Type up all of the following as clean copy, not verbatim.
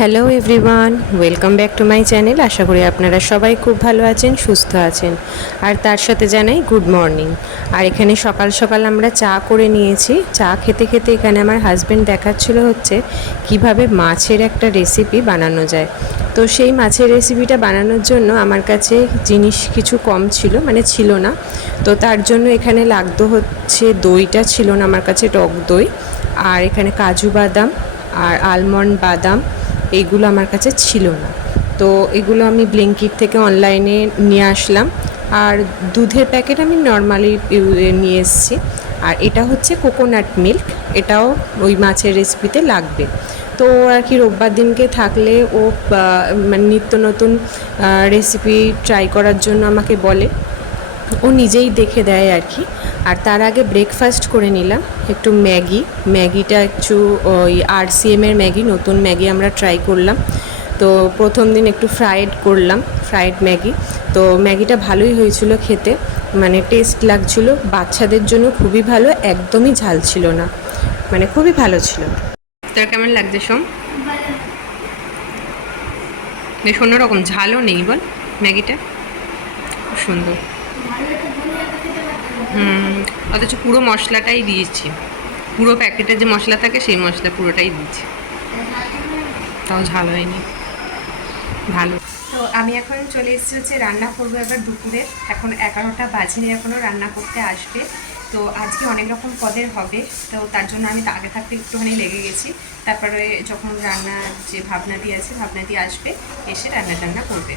Hello everyone, welcome back to my channel. আশা করি আপনারা সবাই খুব ভালো আছেন, সুস্থ আছেন। আর তার সাথে জানাই গুড মর্নিং। আর এখানে সকাল সকাল আমরা চা করে নিয়েছি। চা খেতে খেতে এখানে আমার হাজব্যান্ড দেখাচ্ছিল হচ্ছে কিভাবে মাছের একটা রেসিপি বানানো যায়। তো সেই মাছের রেসিপিটা বানানোর জন্য আমার কাছে জিনিস কিছু কম ছিল, মানে ছিল না। তো তার জন্য এখানে লাগতো হচ্ছে দইটা ছিল না আমার কাছে, টক দই। আর এখানে কাজু বাদাম আর আলমন্ড বাদাম এইগুলো আমার কাছে ছিল না। তো এগুলো আমি ব্লিঙ্কিট থেকে অনলাইনে নিয়ে আসলাম। আর দুধের প্যাকেট আমি নর্মালি নিয়ে এসেছি। আর এটা হচ্ছে কোকোনাট মিল্ক, এটাও ওই মাছের রেসিপিতে লাগবে। তো আর কি রোববার দিনকে থাকলে ও মানে নিত্য নতুন রেসিপি ট্রাই করার জন্য আমাকে বলে, ও নিজেই দেখে দেয় আর কি। আর তার আগে ব্রেকফাস্ট করে নিলাম একটু ম্যাগিটা একটু ওই RCM-এর ম্যাগি, নতুন ম্যাগি আমরা ট্রাই করলাম। তো প্রথম দিন একটু ফ্রাইড ম্যাগি। তো ম্যাগিটা ভালোই হয়েছিল খেতে, মানে টেস্ট লাগছিল। বাচ্চাদের জন্য খুবই ভালো, একদমই ঝাল ছিল না, মানে খুবই ভালো ছিল। তোর কেমন লাগছে সোম? বেশ অন্যরকম, ঝালও নেই বল ম্যাগিটা, খুব সুন্দর। অথচ পুরো মশলাটাই দিয়েছি, পুরো প্যাকেটের যে মশলা থাকে সেই মশলা পুরোটাই দিয়েছি, তাও ঝাল হয়নি, ভালো। তো আমি এখন চলে এসেছি হচ্ছে রান্না করবো এবার দুপুরে। এখন 11টা বাজেনি, এখনও রান্না করতে আসবে। তো আজকে অনেক রকম পদের হবে, তো তার জন্য আমি আগে থাকতে একটুখানি লেগে গেছি। তারপরে যখন রান্নার যে ভাবনাটি আছে, ভাবনাটি আসবে, এসে রান্না করবে।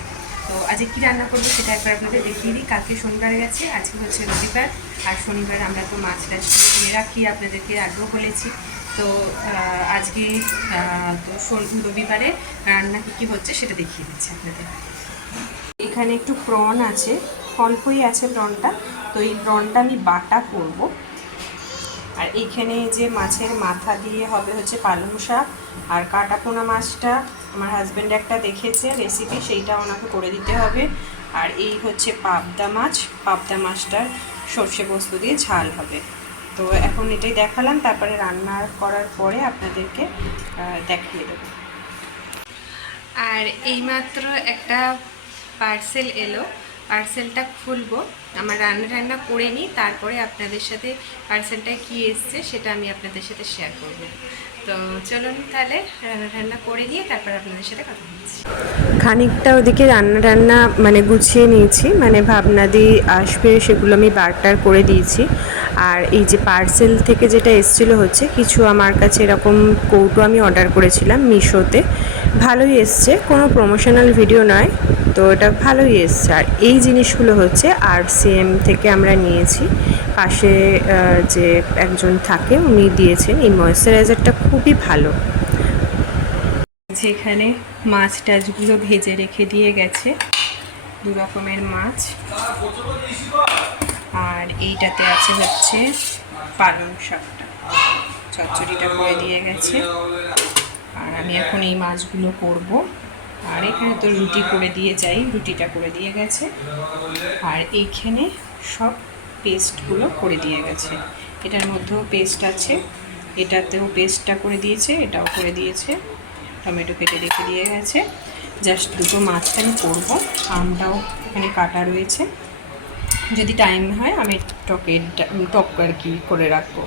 তো আজকে কী রান্না করবো সেটা একবার আপনাদের দেখিয়ে দিই। কালকে শনিবার গেছে, আজকে হচ্ছে রবিবার। আর শনিবার আমরা তো মাছ টাছ কিনে রাখি, আপনাদেরকে আগেও বলেছি। তো আজকে তো রবিবারে রান্না কী হচ্ছে সেটা দেখিয়ে দিচ্ছি আপনাদের। এখানে একটু প্রন আছে, অল্পই আছে প্রনটা। তো এই প্রনটা আমি বাটা করব। আর এইখানে যে মাছের মাথা দিয়ে হবে হচ্ছে পালং শাক। আর কাটাপোনা মাছটা আমার হাজব্যান্ড একটা দেখেছে রেসিপি, সেইটা ওনাকে করে দিতে হবে। আর এই হচ্ছে পাবদা মাছটার সর্ষে পোস্ত দিয়ে ঝাল হবে। তো এখন এটাই দেখালাম, তারপরে রান্না করার পরে আপনাদেরকে দেখিয়ে দেবো। আর এইমাত্র একটা পার্সেল এলো, পার্সেলটা খুলবো। আমার রান্না করে নিই, তারপরে আপনাদের সাথে পার্সেলটায় কী এসছে সেটা আমি আপনাদের সাথে শেয়ার করব। তো চলুন তাহলে রান্না করে নিয়ে তারপর আপনাদের সাথে কথা বলছি। খানিকটা ওদিকে রান্না মানে গুছিয়ে নিয়েছি, মানে ভাবনাদি আসবে সেগুলো আমি বারটার করে দিয়েছি। আর এই যে পার্সেল থেকে যেটা এসেছিলো হচ্ছে কিছু আমার কাছে এরকম কৌটো আমি অর্ডার করেছিলাম মিশোতে, ভালোই এসছে, কোনো প্রমোশনাল ভিডিও নয়, তো এটা ভালোই এসছে। আর এই জিনিসগুলো হচ্ছে RCM থেকে আমরা নিয়েছি, পাশে যে একজন থাকে উনি দিয়েছেন। এই ময়েশ্চারাইজারটা খুবই ভালো। যেখানে মাছ টাছগুলো ভেজে রেখে দিয়ে গেছে, দু রকমের মাছ। আর এইটাতে আছে হচ্ছে পালং শাকটা, চচ্চড়িটা করে দিয়ে গেছে। আর আমি এখন এই মাছগুলো করব। আর এখানে তো রুটি করে দিয়ে যাই, রুটিটা করে দিয়ে গেছে। আর এইখানে সব পেস্টগুলো করে দিয়ে গেছে, এটার মধ্যেও পেস্ট আছে, এটাতেও পেস্টটা করে দিয়েছে, এটাও করে দিয়েছে। টমেটো কেটে রেখে দিয়ে গেছে। জাস্ট দুটো মাছটা আমি করবো। আমটাও এখানে কাটা রয়েছে, যদি টাইম হয় আমি টক আর কি করে রাখবো।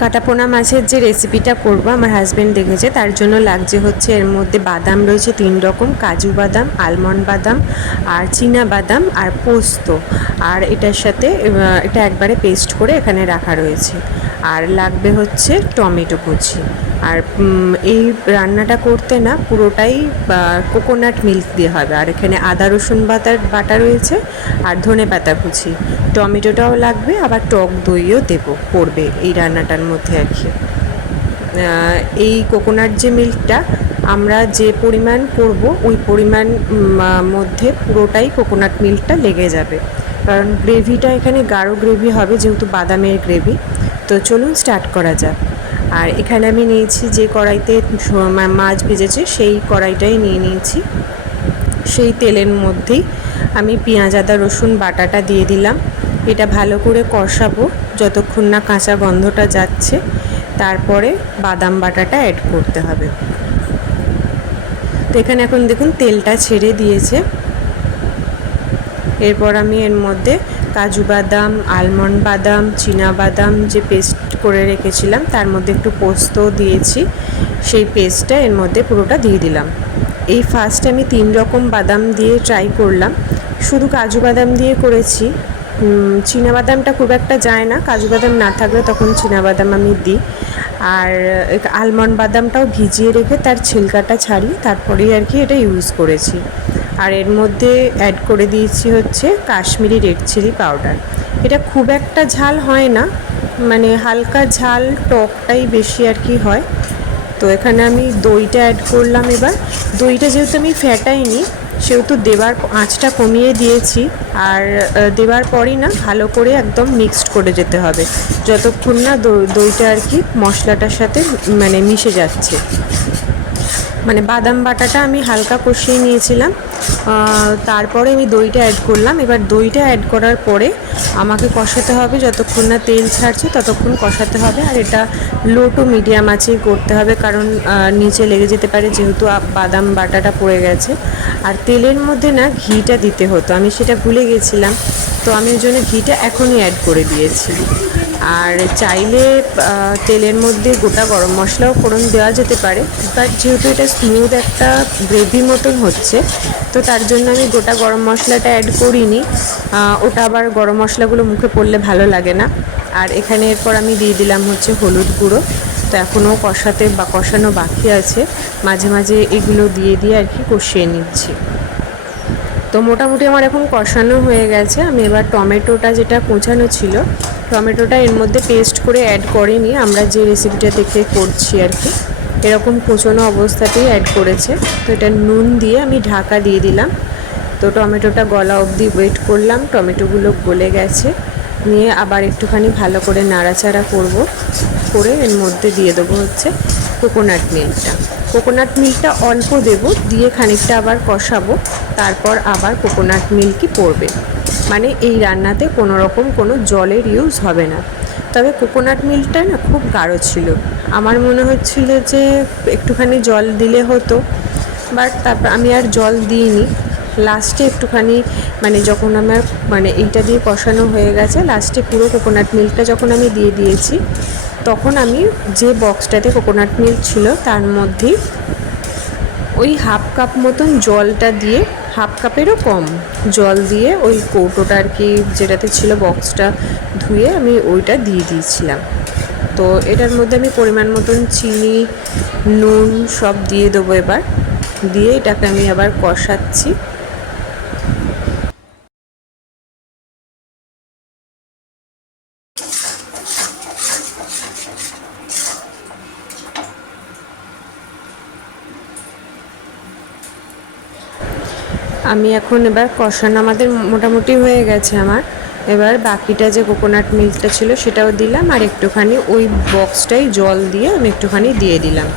কাটাপোনা মাছের যে রেসিপিটা করব আমার হাজব্যান্ড দেখেছে, তার জন্য লাগছে হচ্ছে এর মধ্যে বাদাম রয়েছে 3 রকম, কাজু বাদাম, আলমন্ড বাদাম আর চীনা বাদাম আর পোস্ত। আর এটার সাথে এটা একবারে পেস্ট করে এখানে রাখা রয়েছে। আর লাগবে হচ্ছে টমেটো কুচি। আর এই রান্নাটা করতে না পুরোটাই কোকোনাট মিল্ক দিয়ে হবে। আর এখানে আদা রসুন বাটা রয়েছে আর ধনেপাতা কুচি, টমেটোটাও লাগবে, আবার টক দইও পড়বে এই রান্নাটার মধ্যে আর কি। এই কোকোনাট যে মিল্কটা আমরা যে পরিমাণ করব ওই পরিমাণ মধ্যে পুরোটাই কোকোনাট মিল্কটা লেগে যাবে, কারণ গ্রেভিটা এখানে গাঢ় গ্রেভি হবে যেহেতু বাদামের গ্রেভি। তো চলুন স্টার্ট করা যাক। আর এখানে আমি নিয়েছি যে কড়াইতে মাছ ভেজেছে সেই কড়াইটাই নিয়ে নিয়েছি। সেই তেলের মধ্যেই আমি পেঁয়াজ আদা রসুন বাটাটা দিয়ে দিলাম। এটা ভালো করে কষাবো যতক্ষণ না কাঁচা গন্ধটা যাচ্ছে, তারপরে বাদাম বাটাটা অ্যাড করতে হবে। তো এখানে এখন দেখুন তেলটা ছেড়ে দিয়েছে। এরপর আমি এর মধ্যে কাজু বাদাম, আলমন্ড বাদাম, চীনা বাদাম যে পেস্ট করে রেখেছিলাম তার মধ্যে একটু পোস্ত দিয়েছি, সেই পেস্টটা এর মধ্যে পুরোটা দিয়ে দিলাম। এই ফার্স্ট আমি 3 রকম বাদাম দিয়ে ট্রাই করলাম, শুধু কাজু বাদাম দিয়ে করেছি। চীনা বাদামটা খুব একটা যায় না, কাজু বাদাম না থাকলে তখন চীনা বাদাম আমি দিই। আর আলমন্ড বাদামটাও ভিজিয়ে রেখে তার ছিলকাটা ছাড়িয়ে তারপরেই আর কি এটা ইউজ করেছি। আর এর মধ্যে অ্যাড করে দিয়েছি হচ্ছে কাশ্মীরি রেড চিলি পাউডার। এটা খুব একটা ঝাল হয় না, মানে হালকা ঝাল টকটাই বেশি আর কি হয়। তো এখানে আমি দইটা অ্যাড করলাম। এবার দইটা যেহেতু আমি ফ্যাটাইনি সেহেতু দেওয়ার আঁচটা কমিয়ে দিয়েছি। আর দেওয়ার পরই না ভালো করে একদম মিক্সড করে যেতে হবে, যতক্ষণ না দইটা আর কি মশলাটার সাথে মানে মিশে যাচ্ছে। মানে বাদাম বাটাটা আমি হালকা কষিয়ে নিয়েছিলাম, তারপরে আমি দইটা অ্যাড করলাম। এবার দইটা অ্যাড করার পরে আমাকে কষাতে হবে, যতক্ষণ না তেল ছাড়ছে ততক্ষণ কষাতে হবে। আর এটা লো টু মিডিয়াম আঁচেই করতে হবে, কারণ নিচে লেগে যেতে পারে যেহেতু বাদাম বাটাটা পড়ে গেছে। আর তেলের মধ্যে না ঘিটা দিতে হতো, আমি সেটা ভুলে গেছিলাম, তো আমি ওই জন্য ঘিটা এখনই অ্যাড করে দিয়েছি। আর চাইলে তেলের মধ্যে গোটা গরম মশলাও ফোড়ন দেওয়া যেতে পারে, বাট যেহেতু এটা স্মুথ একটা গ্রেভি মতন হচ্ছে তো তার জন্য আমি গোটা গরম মশলাটা অ্যাড করিনি। ওটা আবার গরম মশলাগুলো মুখে পড়লে ভালো লাগে না। আর এখানে এরপর আমি দিয়ে দিলাম হচ্ছে হলুদ গুঁড়ো। তো এখনও কষানো বাকি আছে, মাঝে মাঝে এগুলো দিয়ে দিয়ে আর কি কষিয়ে নিচ্ছি। তো মোটামুটি আমার এখন কষানো হয়ে গেছে। আমি এবার টমেটোটা যেটা কোঁচানো ছিল টমেটোটা এর মধ্যে পেস্ট করে অ্যাড করিনি, আমরা যে রেসিপিটা দেখে করছি আর কি এরকম কুচনো অবস্থাতেই অ্যাড করেছে। তো এটা নুন দিয়ে আমি ঢাকা দিয়ে দিলাম। তো টমেটোটা গলা অবধি ওয়েট করলাম, টমেটোগুলো গলে গেছে, নিয়ে আবার একটুখানি ভালো করে নাড়াচাড়া করে এর মধ্যে দিয়ে দেবো হচ্ছে কোকোনাট মিল্কটা। কোকোনাট মিল্কটা অল্প দেব, দিয়ে খানিকটা আবার কষাবো, তারপর আবার কোকোনাট মিল্কই পড়বে। মানে এই রান্নাতে কোনো রকম কোনো জলের ইউজ হবে না। তবে কোকোনাট মিল্কটা না খুব গাঢ় ছিল, আমার মনে হচ্ছিল যে একটুখানি জল দিলে হতো, বাট তারপর আমি আর জল দিইনি। লাস্টে একটুখানি মানে যখন আমার মানে এইটা দিয়ে কষানো হয়ে গেছে, লাস্টে পুরো কোকোনাট মিল্কটা যখন আমি দিয়ে দিয়েছি তখন আমি যে বক্সটাতে কোকোনাট মিল্ক ছিল তার মধ্যেই ওই হাফ কাপ মতন জলটা দিয়ে, হাফ কাপেরও কম জল দিয়ে ওই কৌটোটা আর কি যেটাতে ছিল বক্সটা ধুয়ে আমি ওইটা দিয়ে দিয়েছিলাম। তো এটার মধ্যে আমি পরিমাণ মতন চিনি, নুন সব দিয়ে দেবো। এবার দিয়ে এটাকে আমি আবার কষাচ্ছি। আমি এখন এবার কষানো আমাদের মোটামুটি হয়ে গেছে আমার। এবার বাকিটা যে কোকোনাট মিল্কটা ছিল সেটাও দিলাম, আর একটুখানি ওই বক্সটাই জল দিয়ে আমি একটুখানি দিয়ে দিলাম।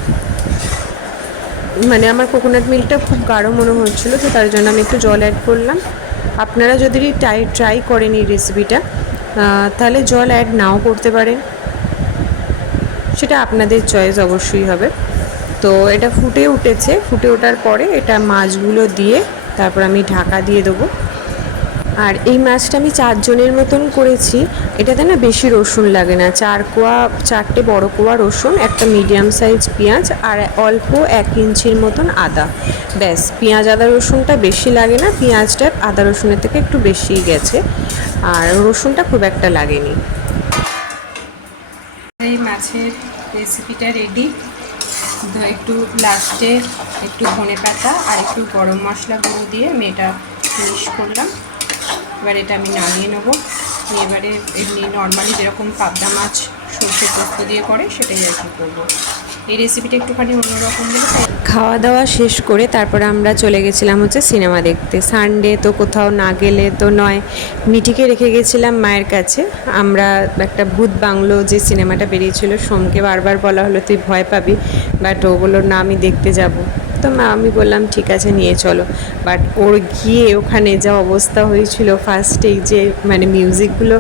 মানে আমার কোকোনাট মিল্কটা খুব গাঢ় মনে হচ্ছিলো, তো তার জন্য আমি একটু জল অ্যাড করলাম। আপনারা যদি ট্রাই করেন এই রেসিপিটা তাহলে জল অ্যাড নাও করতে পারেন, সেটা আপনাদের চয়েস অবশ্যই হবে। তো এটা ফুটে উঠেছে, ফুটে ওঠার পরে এটা মাছগুলো দিয়ে তারপর আমি ঢাকা দিয়ে দেবো। আর এই মাছটা আমি 4 জনের মতন করেছি, এটাতে না বেশি রসুন লাগে না, 4টে বড় কোয়া রসুন, একটা মিডিয়াম সাইজ পেঁয়াজ আর অল্প 1 ইঞ্চির মতন আদা, ব্যাস। পেঁয়াজ আদা রসুনটা বেশি লাগে না, পেঁয়াজটা আদা রসুনের থেকে একটু বেশিই গেছে, আর রসুনটা খুব একটা লাগেনি। এই মাছের রেসিপিটা রেডি। একটু লাস্টে একটু ধনে পাতা আর একটু গরম মশলা গুঁড়ো দিয়ে আমি এটা ফিনিশ করলাম। এবার এটা আমি নামিয়ে নেবো। এবারে এমনি নর্মালি যেরকম পাবদা মাছ সর্ষে পোস্ত দিয়ে করে সেটাই আর কি করবো। এই রেসিপিটা একটুখানি অন্যরকম বলে। খাওয়া দাওয়া শেষ করে তারপরে আমরা চলে গেছিলাম হচ্ছে সিনেমা দেখতে। সানডে তো কোথাও না গেলে তো নয়, মিঠিকে রেখে গেছিলাম মায়ের কাছে। আমরা একটা ভূত বাংলো যে সিনেমাটা বেরিয়েছিল, সোমকে বারবার বলা হলো তুই ভয় পাবি, বাট ও বললো না আমি দেখতে যাব। তো আমি বললাম ঠিক আছে নিয়ে চলো। বাট ওর গিয়ে ওখানে যা অবস্থা হয়েছিল ফার্স্টেই, যে মানে মিউজিকগুলো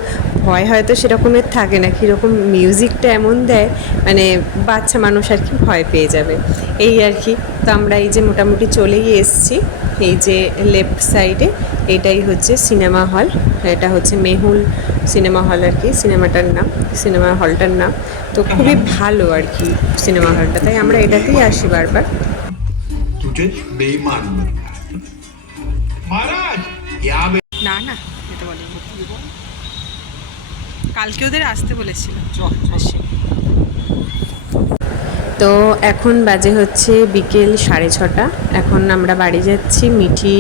ভয় হয়তো সেরকমের থাকে না, কীরকম মিউজিকটা এমন দেয় মানে বাচ্চা মানুষ আর কি ভয় পেয়ে যাবে এই আর কি। তো আমরা এই যে মোটামুটি চলেই এসেছি। এই যে লেফট সাইডে এটাই হচ্ছে সিনেমা হল, এটা হচ্ছে মেহুল সিনেমা হল আর কি সিনেমাটার নাম, সিনেমা হলটার নাম। তো খুবই ভালো আর কি সিনেমা হলটা, তাই আমরা এটাতেই আসি বারবার। না না এটা বলেনি, কালকে ওদের আসতে বলেছিল। তো এখন বাজে হচ্ছে বিকেল 6:30। এখন আমরা বাড়ি যাচ্ছি। মিঠি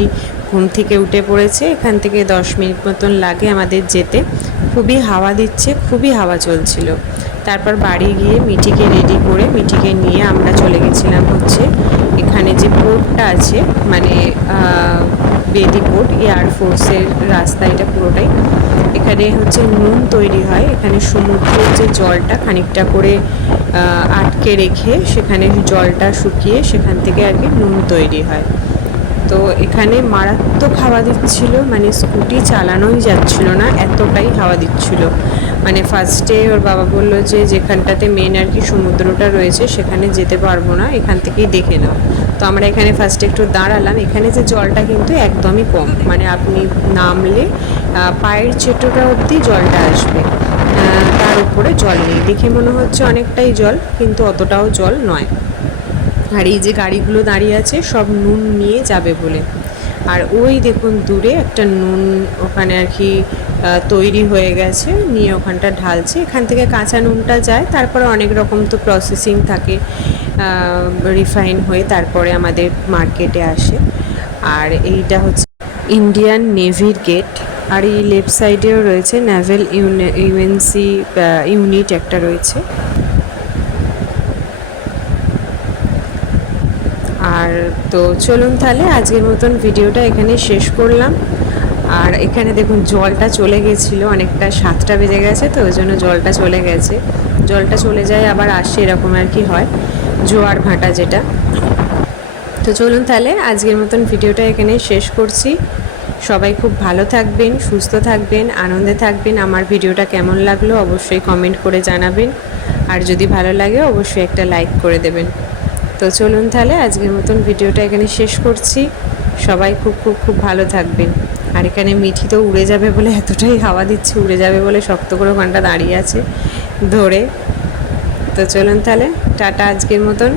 ঘুম থেকে উঠে পড়েছে, এখান থেকে 10 মিনিট মতন লাগে আমাদের যেতে। খুবই হাওয়া দিচ্ছে, খুবই হাওয়া চলছিল। তারপর বাড়ি গিয়ে মিঠিকে রেডি করে মিঠিকে নিয়ে আমরা চলে গেছিলাম হচ্ছে এখানে যে পোর্টটা আছে, মানে বেদি পোর্ট, এয়ারফোর্সের রাস্তা এটা পুরোটাই। এখানে হচ্ছে নুন তৈরি হয়, এখানে সমুদ্রের যে জলটা খানিকটা করে আটকে রেখে সেখানে জলটা শুকিয়ে সেখান থেকে আর কি নুন তৈরি হয়। তো এখানে মারাত্মক হাওয়া দিচ্ছিল, মানে স্কুটি চালানোই যাচ্ছিল না, এতটাই হাওয়া দিচ্ছিল। মানে ফার্স্টে ওর বাবা বললো যে যেখানটাতে মেন আর কি সমুদ্রটা রয়েছে সেখানে যেতে পারবো না, এখান থেকেই দেখে নাও। তো আমরা এখানে ফার্স্টে একটু দাঁড়ালাম। এখানে যে জলটা কিন্তু একদমই কম, মানে আপনি নামলে পায়ের চেটোটা অবধি জলটা আসবে, তার উপরে জল নেই। দেখে মনে হচ্ছে অনেকটাই জল, কিন্তু অতটাও জল নয়। আর এই যে গাড়িগুলো দাঁড়িয়ে আছে সব নুন নিয়ে যাবে বলে। আর ওই দেখুন দূরে একটা নুন ওখানে আর কি তৈরি হয়ে গেছে, নিয়ে ওখানটা ঢালছে। এখান থেকে কাঁচা নুনটা যায়, তারপরে অনেক রকম তো প্রসেসিং থাকে, রিফাইন হয়ে তারপরে আমাদের মার্কেটে আসে। আর এইটা হচ্ছে ইন্ডিয়ান নেভির গেট। আর এই লেফট সাইডেও রয়েছে নেভেল ইউএনসি ইউনিট একটা রয়েছে। আর তো চলুন তাহলে আজকের মতন ভিডিওটা এখানে শেষ করলাম। আর এখানে দেখুন জলটা চলে গেছিলো অনেকটা, 7টা বেজে গেছে, তো ওই জন্য জলটা চলে গেছে। জলটা চলে যায় আবার আসে, এরকম আর কি হয়, জোয়ার ভাটা যেটা। তো চলুন তাহলে আজকের মতন ভিডিওটা এখানে শেষ করছি। সবাই খুব ভালো থাকবেন, সুস্থ থাকবেন, আনন্দে থাকবেন। আমার ভিডিওটা কেমন লাগলো অবশ্যই কমেন্ট করে জানাবেন, আর যদি ভালো লাগে অবশ্যই একটা লাইক করে দেবেন। তো চলুন তাহলে আজকের মতন ভিডিওটা এখানে শেষ করছি। সবাই খুব খুব খুব ভালো থাকবেন। আর এখানে মিঠি তো উড়ে যাবে বলে, এতটাই হাওয়া দিচ্ছে, উড়ে যাবে বলে শক্ত করে ওখানটা দাঁড়িয়ে আছে ধরে। তো চলুন তাহলে টাটা আজকের মতন।